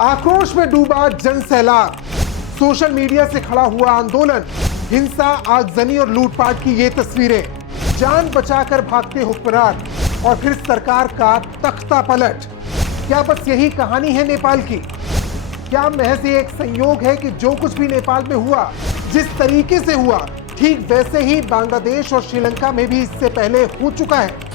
आक्रोश में डूबा जन सैलाब, सोशल मीडिया से खड़ा हुआ आंदोलन, हिंसा, आगजनी और लूटपाट की ये तस्वीरें, जान बचाकर भागते हुक्मरान और फिर सरकार का तख्ता पलट। क्या बस यही कहानी है नेपाल की? क्या महज एक संयोग है कि जो कुछ भी नेपाल में हुआ, जिस तरीके से हुआ, ठीक वैसे ही बांग्लादेश और श्रीलंका में भी इससे पहले हो चुका है?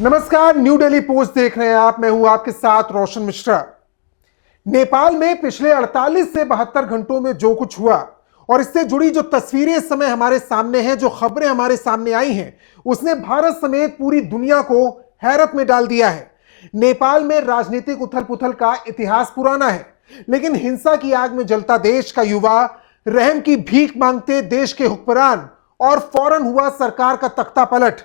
नमस्कार, न्यू दिल्ली पोस्ट देख रहे हैं आप। मैं हूं आपके साथ रोशन मिश्रा। नेपाल में पिछले 48 से 72 घंटों में जो कुछ हुआ और इससे जुड़ी जो तस्वीरें इस समय हमारे सामने हैं, जो खबरें हमारे सामने आई हैं, उसने भारत समेत पूरी दुनिया को हैरत में डाल दिया है। नेपाल में राजनीतिक उथल पुथल का इतिहास पुराना है, लेकिन हिंसा की आग में जलता देश का युवा, रहम की भीख मांगते देश के हुक्मरान और फौरन हुआ सरकार का तख्ता पलट।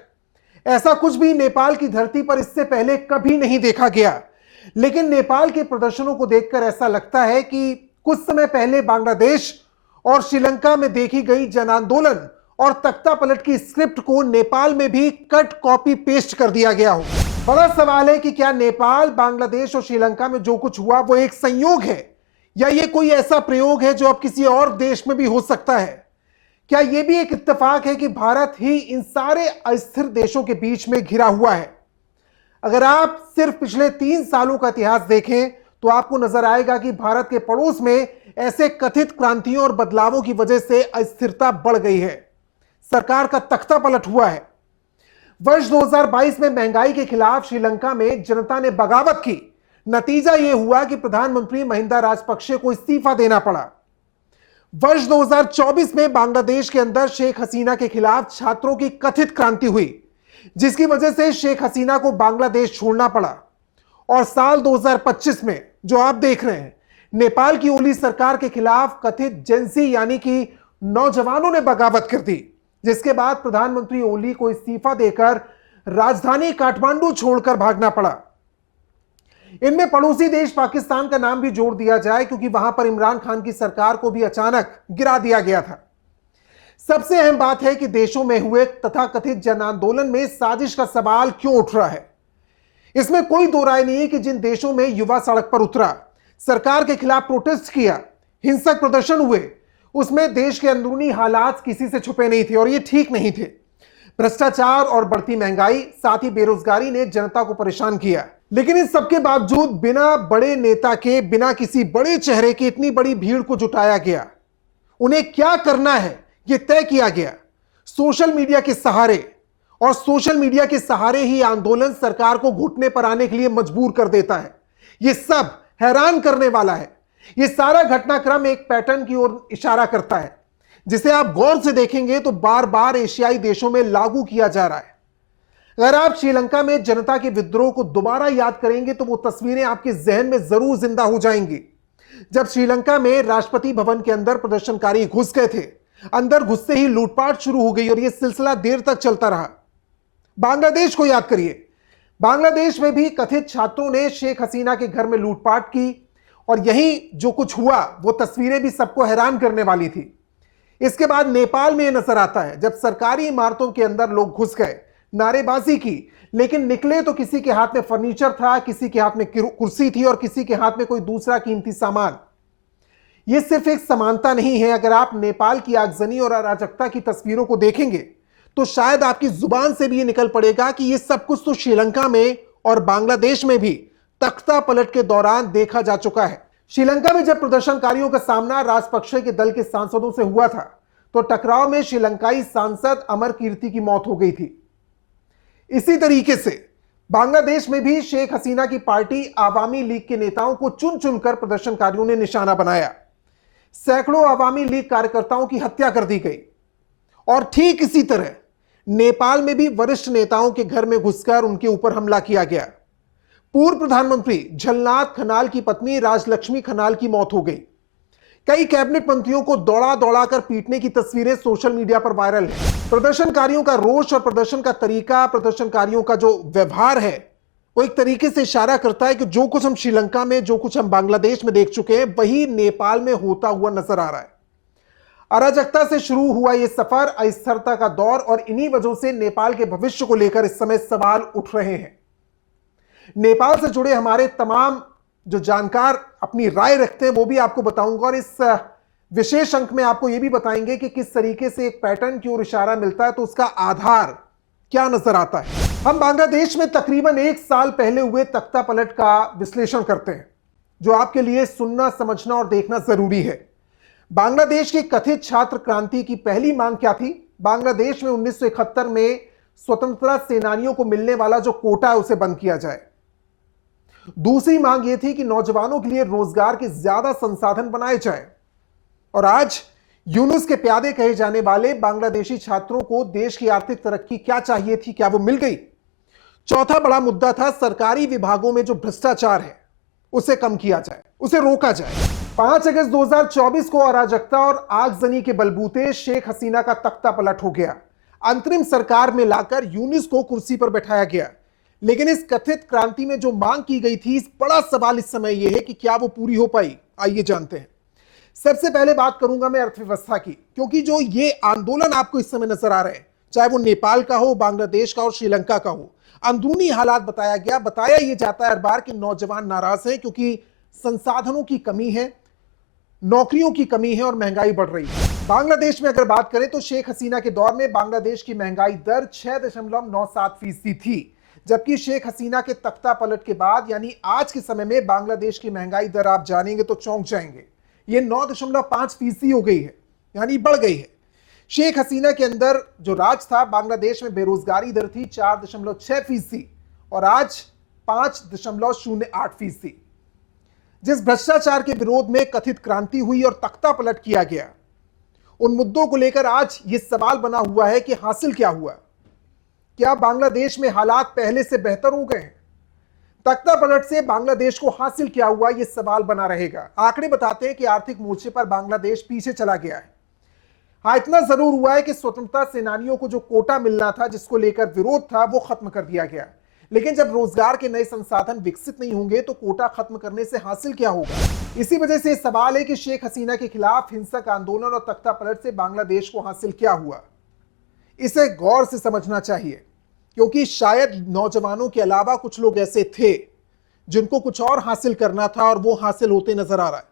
ऐसा कुछ भी नेपाल की धरती पर इससे पहले कभी नहीं देखा गया। लेकिन नेपाल के प्रदर्शनों को देखकर ऐसा लगता है कि कुछ समय पहले बांग्लादेश और श्रीलंका में देखी गई जन आंदोलन और तख्ता पलट की स्क्रिप्ट को नेपाल में भी कट कॉपी पेस्ट कर दिया गया हो। बड़ा सवाल है कि क्या नेपाल, बांग्लादेश और श्रीलंका में जो कुछ हुआ वो एक संयोग है, या ये कोई ऐसा प्रयोग है जो अब किसी और देश में भी हो सकता है? क्या यह भी एक इत्तेफाक है कि भारत ही इन सारे अस्थिर देशों के बीच में घिरा हुआ है? अगर आप सिर्फ पिछले 3 सालों का इतिहास देखें तो आपको नजर आएगा कि भारत के पड़ोस में ऐसे कथित क्रांतियों और बदलावों की वजह से अस्थिरता बढ़ गई है। सरकार का तख्ता पलट हुआ है। वर्ष 2022 में महंगाई के खिलाफ श्रीलंका में जनता ने बगावत की। नतीजा यह हुआ कि प्रधानमंत्री महिंदा राजपक्षे को इस्तीफा देना पड़ा। वर्ष 2024 में बांग्लादेश के अंदर शेख हसीना के खिलाफ छात्रों की कथित क्रांति हुई, जिसकी वजह से शेख हसीना को बांग्लादेश छोड़ना पड़ा। और साल 2025 में जो आप देख रहे हैं, नेपाल की ओली सरकार के खिलाफ कथित जेंसी यानी कि नौजवानों ने बगावत कर दी, जिसके बाद प्रधानमंत्री ओली को इस्तीफा देकर राजधानी काठमांडू छोड़कर भागना पड़ा। इनमें पड़ोसी देश पाकिस्तान का नाम भी जोड़ दिया जाए, क्योंकि वहां पर इमरान खान की सरकार को भी अचानक गिरा दिया गया था। सबसे अहम बात है कि देशों में हुए तथाकथित जन आंदोलन में साजिश का सवाल क्यों उठ रहा है। इसमें कोई दो राय नहीं है कि जिन देशों में युवा सड़क पर उतरा, सरकार के खिलाफ प्रोटेस्ट किया, हिंसक प्रदर्शन हुए, उसमें देश के अंदरूनी हालात किसी से छुपे नहीं थे और ये ठीक नहीं थे। भ्रष्टाचार और बढ़ती महंगाई, साथ ही बेरोजगारी ने जनता को परेशान किया। लेकिन इस सबके बावजूद बिना बड़े नेता के, बिना किसी बड़े चेहरे की इतनी बड़ी भीड़ को जुटाया गया। उन्हें क्या करना है यह तय किया गया सोशल मीडिया के सहारे, और सोशल मीडिया के सहारे ही आंदोलन सरकार को घुटने पर आने के लिए मजबूर कर देता है। यह सब हैरान करने वाला है। यह सारा घटनाक्रम एक पैटर्न की ओर इशारा करता है, जिसे आप गौर से देखेंगे तो बार बार एशियाई देशों में लागू किया जा रहा है। अगर आप श्रीलंका में जनता के विद्रोह को दोबारा याद करेंगे तो वो तस्वीरें आपके जहन में जरूर जिंदा हो जाएंगी। जब श्रीलंका में राष्ट्रपति भवन के अंदर प्रदर्शनकारी घुस गए थे, अंदर घुसते ही लूटपाट शुरू हो गई और यह सिलसिला देर तक चलता रहा। बांग्लादेश को याद करिए, बांग्लादेश में भी कथित छात्रों ने शेख हसीना के घर में लूटपाट की और यही जो कुछ हुआ वो तस्वीरें भी सबको हैरान करने वाली थी। इसके बाद नेपाल में यह नजर आता है, जब सरकारी इमारतों के अंदर लोग घुस गए, नारेबाजी की, लेकिन निकले तो किसी के हाथ में फर्नीचर था, किसी के हाथ में कुर्सी थी और किसी के हाथ में कोई दूसरा कीमती सामान। यह सिर्फ एक समानता नहीं है। अगर आप नेपाल की आगजनी और अराजकता की तस्वीरों को देखेंगे तो शायद आपकी जुबान से भी यह निकल पड़ेगा कि यह सब कुछ तो श्रीलंका में और बांग्लादेश में भी तख्ता पलट के दौरान देखा जा चुका है। श्रीलंका में जब प्रदर्शनकारियों का सामना राजपक्षे के दल के सांसदों से हुआ था तो टकराव में श्रीलंकाई सांसद अमर कीर्ति की मौत हो गई थी। इसी तरीके से बांग्लादेश में भी शेख हसीना की पार्टी आवामी लीग के नेताओं को चुन चुनकर प्रदर्शनकारियों ने निशाना बनाया। सैकड़ों आवामी लीग कार्यकर्ताओं की हत्या कर दी गई। और ठीक इसी तरह नेपाल में भी वरिष्ठ नेताओं के घर में घुसकर उनके ऊपर हमला किया गया। पूर्व प्रधानमंत्री झलनाथ खनाल की पत्नी राजलक्ष्मी खनाल की मौत हो गई। कई कैबिनेट मंत्रियों को दौड़ा दौड़ा कर पीटने की तस्वीरें सोशल मीडिया पर वायरल है। प्रदर्शनकारियों का रोष और प्रदर्शन का तरीका, प्रदर्शनकारियों का जो व्यवहार है, वो एक तरीके से इशारा करता है कि जो कुछ हम श्रीलंका में, जो कुछ हम बांग्लादेश में देख चुके हैं, वही नेपाल में होता हुआ नजर आ रहा है। अराजकता से शुरू हुआ यह सफर अस्थिरता का दौर, और इन्हीं वजहों से नेपाल के भविष्य को लेकर इस समय सवाल उठ रहे हैं। नेपाल से जुड़े हमारे तमाम जो जानकार अपनी राय रखते हैं वो भी आपको बताऊंगा, और इस विशेष अंक में आपको यह भी बताएंगे कि किस तरीके से एक पैटर्न की ओर इशारा मिलता है तो उसका आधार क्या नजर आता है। हम बांग्लादेश में तकरीबन 1 साल पहले हुए तख्ता पलट का विश्लेषण करते हैं, जो आपके लिए सुनना, समझना और देखना जरूरी है। बांग्लादेश की कथित छात्र क्रांति की पहली मांग क्या थी? बांग्लादेश में 1971 में स्वतंत्रता सेनानियों को मिलने वाला जो कोटा है उसे बंद किया जाए। दूसरी मांग यह थी कि नौजवानों के लिए रोजगार के ज्यादा संसाधन बनाए जाए। और आज यूनुस के प्यादे कहे जाने वाले बांग्लादेशी छात्रों को देश की आर्थिक तरक्की क्या चाहिए थी, क्या वो मिल गई? चौथा बड़ा मुद्दा था सरकारी विभागों में जो भ्रष्टाचार है उसे कम किया जाए, उसे रोका जाए। 5 अगस्त 2024 को अराजकता और आगजनी के बलबूते शेख हसीना का तख्ता पलट हो गया। अंतरिम सरकार में लाकर यूनुस को कुर्सी पर बैठाया गया। लेकिन इस कथित क्रांति में जो मांग की गई थी, इस बड़ा सवाल इस समय यह है कि क्या वो पूरी हो पाई? आइए जानते हैं। सबसे पहले बात करूंगा मैं अर्थव्यवस्था की, क्योंकि जो ये आंदोलन आपको इस समय नजर आ रहे हैं, चाहे वो नेपाल का हो, बांग्लादेश का और श्रीलंका का हो, अंदरूनी हालात बताया ये जाता है हर बार कि नौजवान नाराज हैं क्योंकि संसाधनों की कमी है, नौकरियों की कमी है और महंगाई बढ़ रही है। बांग्लादेश में अगर बात करें तो शेख हसीना के दौर में बांग्लादेश की महंगाई दर 6.97% थी, जबकि शेख हसीना के तख्ता पलट के बाद यानी आज के समय में बांग्लादेश की महंगाई दर आप जानेंगे तो चौंक जाएंगे, ये 9.5% हो गई है, यानी बढ़ गई है। शेख हसीना के अंदर जो राज था, बांग्लादेश में बेरोजगारी दर थी 4.6% और आज 5.08%। जिस भ्रष्टाचार के विरोध में कथित क्रांति हुई और तख्ता पलट किया गया, उन मुद्दों को लेकर आज यह सवाल बना हुआ है कि हासिल क्या हुआ? क्या बांग्लादेश में हालात पहले से बेहतर हो गए हैं? तख्ता पलट से बांग्लादेश को हासिल क्या हुआ, यह सवाल बना रहेगा। आंकड़े बताते हैं कि आर्थिक मोर्चे पर बांग्लादेश पीछे चला गया है। हाँ, इतना जरूर हुआ है कि स्वतंत्रता सेनानियों को जो कोटा मिलना था, जिसको लेकर विरोध था, वो खत्म कर दिया गया। लेकिन जब रोजगार के नए संसाधन विकसित नहीं होंगे तो कोटा खत्म करने से हासिल क्या होगा? इसी वजह से सवाल है कि शेख हसीना के खिलाफ हिंसक आंदोलन और तख्ता पलट से बांग्लादेश को हासिल क्या हुआ। इसे गौर से समझना चाहिए, क्योंकि शायद नौजवानों के अलावा कुछ लोग ऐसे थे जिनको कुछ और हासिल करना था और वो हासिल होते नजर आ रहा है।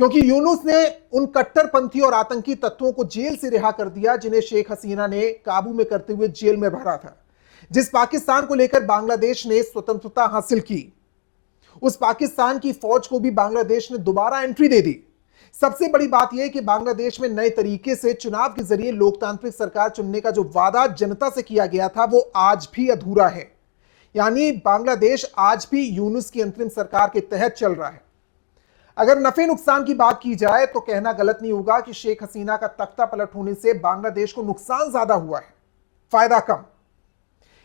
क्योंकि यूनुस ने उन कट्टरपंथी और आतंकी तत्वों को जेल से रिहा कर दिया जिन्हें शेख हसीना ने काबू में करते हुए जेल में भरा था। जिस पाकिस्तान को लेकर बांग्लादेश ने स्वतंत्रता हासिल की, उस पाकिस्तान की फौज को भी बांग्लादेश ने दोबारा एंट्री दे दी। सबसे बड़ी बात यह है कि बांग्लादेश में नए तरीके से चुनाव के जरिए लोकतांत्रिक सरकार चुनने का जो वादा जनता से किया गया था, वो आज भी अधूरा है। यानी बांग्लादेश आज भी यूनुस की अंतरिम सरकार के तहत चल रहा है। अगर नफे नुकसान की बात की जाए तो कहना गलत नहीं होगा कि शेख हसीना का तख्ता पलट होने से बांग्लादेश को नुकसान ज्यादा हुआ है, फायदा कम।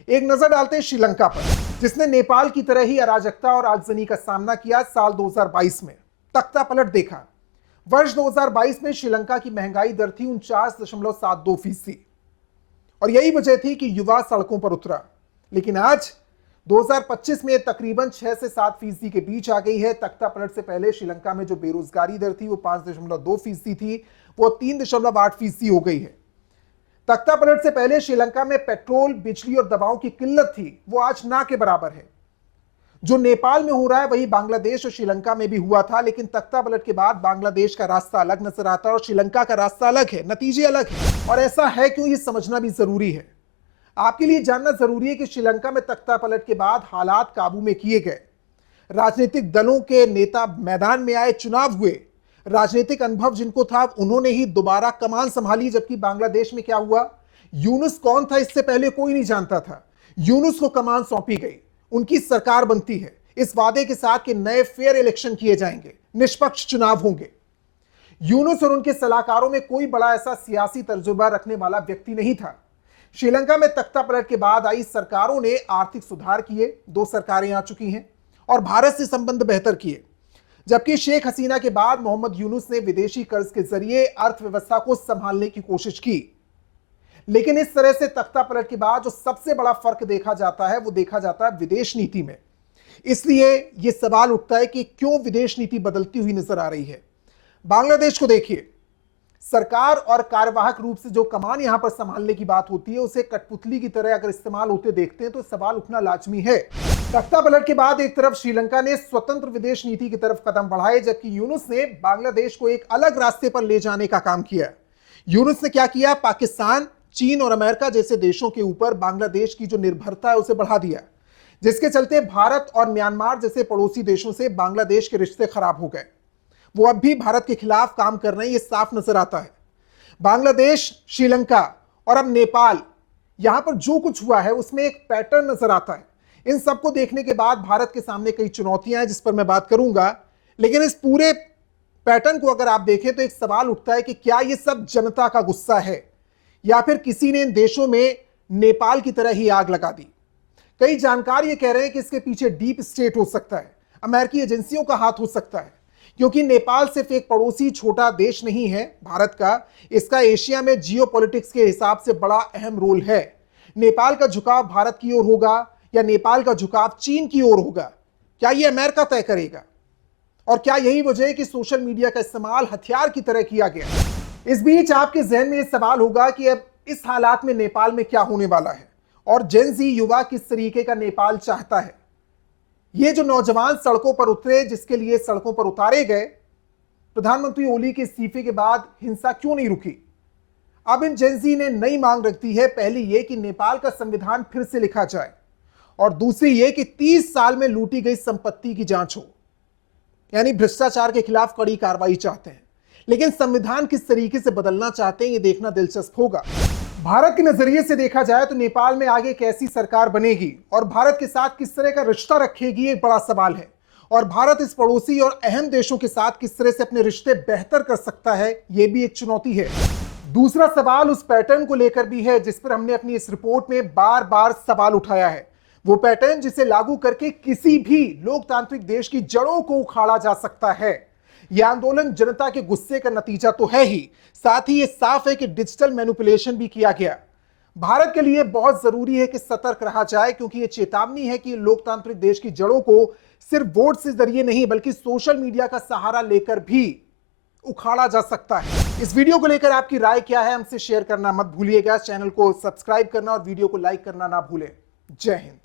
एक नजर डालते हैं श्रीलंका पर, जिसने नेपाल की तरह ही अराजकता और आगजनी का सामना किया। साल 2022 में तख्ता पलट देखा। वर्ष 2022 में श्रीलंका की महंगाई दर थी 49.72% और यही वजह थी कि युवा सड़कों पर उतरा। लेकिन आज 2025 में तकरीबन 6 से 7% के बीच आ गई है। तख्ता पलट से पहले श्रीलंका में जो बेरोजगारी दर थी वो 5.2% थी, वो 3.8% हो गई है। तख्ता पलट से पहले श्रीलंका में पेट्रोल, बिजली और दवाओं की किल्लत थी, वो आज ना के बराबर है। जो नेपाल में हो रहा है वही बांग्लादेश और श्रीलंका में भी हुआ था, लेकिन तख्ता पलट के बाद बांग्लादेश का रास्ता अलग नजर आता है और श्रीलंका का रास्ता अलग है, नतीजे अलग है। और ऐसा है क्यों, ये समझना भी जरूरी है। आपके लिए जानना जरूरी है कि श्रीलंका में तख्ता पलट के बाद हालात काबू में किए गए, राजनीतिक दलों के नेता मैदान में आए, चुनाव हुए, राजनीतिक अनुभव जिनको था उन्होंने ही दोबारा कमान संभाली। जबकि बांग्लादेश में क्या हुआ, यूनुस कौन था इससे पहले कोई नहीं जानता था, यूनुस को कमान सौंपी गई, उनकी सरकार बनती है इस वादे के साथ कि नए फेयर इलेक्शन किए जाएंगे, निष्पक्ष चुनाव होंगे। यूनुस और उनके सलाहकारों में कोई बड़ा ऐसा सियासी तजुर्बा रखने वाला व्यक्ति नहीं था। श्रीलंका में तख्ता पलट के बाद आई सरकारों ने आर्थिक सुधार किए, 2 सरकारें आ चुकी हैं और भारत से संबंध बेहतर किए। जबकि शेख हसीना के बाद मोहम्मद यूनुस ने विदेशी कर्ज के जरिए अर्थव्यवस्था को संभालने की कोशिश की। लेकिन इस तरह से तख्ता पलट के बाद जो सबसे बड़ा फर्क देखा जाता है वो देखा जाता है विदेश नीति में। इसलिए यह सवाल उठता है कि क्यों विदेश नीति बदलती हुई नजर आ रही है। बांग्लादेश को देखिए, सरकार और कार्यवाहक रूप से जो कमान यहां पर संभालने की बात होती है उसे कठपुतली की तरह अगर इस्तेमाल होते देखते हैं तो सवाल उठना लाजमी है। तख्ता पलट के बाद एक तरफ श्रीलंका ने स्वतंत्र विदेश नीति की तरफ कदम बढ़ाए, जबकि यूनुस ने बांग्लादेश को एक अलग रास्ते पर ले जाने का काम किया। यूनुस ने क्या किया? पाकिस्तान, चीन और अमेरिका जैसे देशों के ऊपर बांग्लादेश की जो निर्भरता है उसे बढ़ा दिया, जिसके चलते भारत और म्यांमार जैसे पड़ोसी देशों से बांग्लादेश के रिश्ते खराब हो गए। वो अब भी भारत के खिलाफ काम कर रहे हैं, ये साफ नजर आता है। बांग्लादेश, श्रीलंका और अब नेपाल, यहां पर जो कुछ हुआ है उसमें एक पैटर्न नजर आता है। इन सबको देखने के बाद भारत के सामने कई चुनौतियां हैं जिस पर मैं बात करूंगा, लेकिन इस पूरे पैटर्न को अगर आप देखें तो एक सवाल उठता है कि क्या यह सब जनता का गुस्सा है या फिर किसी ने इन देशों में नेपाल की तरह ही आग लगा दी। कई जानकार ये कह रहे हैं कि इसके पीछे डीप स्टेट हो सकता है, अमेरिकी एजेंसियों का हाथ हो सकता है, क्योंकि नेपाल सिर्फ एक पड़ोसी छोटा देश नहीं है भारत का, इसका एशिया में जियोपॉलिटिक्स के हिसाब से बड़ा अहम रोल है। नेपाल का झुकाव भारत की ओर होगा या नेपाल का झुकाव चीन की ओर होगा, क्या यह अमेरिका तय करेगा? और क्या यही वजह है कि सोशल मीडिया का इस्तेमाल हथियार की तरह किया गया? इस बीच आपके जहन में यह सवाल होगा कि अब इस हालात में नेपाल में क्या होने वाला है और जेन ज़ी युवा किस तरीके का नेपाल चाहता है। ये जो नौजवान सड़कों पर उतरे, जिसके लिए सड़कों पर उतारे गए, प्रधानमंत्री ओली के इस्तीफे के बाद हिंसा क्यों नहीं रुकी? अब इन जेन ज़ी ने नई मांग रख दी है। पहली ये कि नेपाल का संविधान फिर से लिखा जाए और दूसरी ये कि 30 साल में लूटी गई संपत्ति की जांच हो, यानी भ्रष्टाचार के खिलाफ कड़ी कार्रवाई चाहते हैं। लेकिन संविधान किस तरीके से बदलना चाहते हैं ये देखना दिलचस्प होगा। भारत के नजरिए से देखा जाए तो नेपाल में आगे कैसी सरकार बनेगी और भारत के साथ किस तरह का रिश्ता रखेगी, एक बड़ा सवाल है। और भारत इस पड़ोसी और अहम देशों के साथ किस तरह से अपने रिश्ते बेहतर कर सकता है, यह भी एक चुनौती है। दूसरा सवाल उस पैटर्न को लेकर भी है जिस पर हमने अपनी इस रिपोर्ट में बार बार सवाल उठाया है। वो पैटर्न जिसे लागू करके किसी भी लोकतांत्रिक देश की जड़ों को उखाड़ा जा सकता है। यह आंदोलन जनता के गुस्से का नतीजा तो है ही, साथ ही यह साफ है कि डिजिटल मैनिपुलेशन भी किया गया। भारत के लिए बहुत जरूरी है कि सतर्क रहा जाए, क्योंकि यह चेतावनी है कि लोकतांत्रिक देश की जड़ों को सिर्फ वोट से जरिए नहीं बल्कि सोशल मीडिया का सहारा लेकर भी उखाड़ा जा सकता है। इस वीडियो को लेकर आपकी राय क्या है, हमसे शेयर करना मत भूलिएगा। चैनल को सब्सक्राइब करना और वीडियो को लाइक करना ना भूलें। जय हिंद।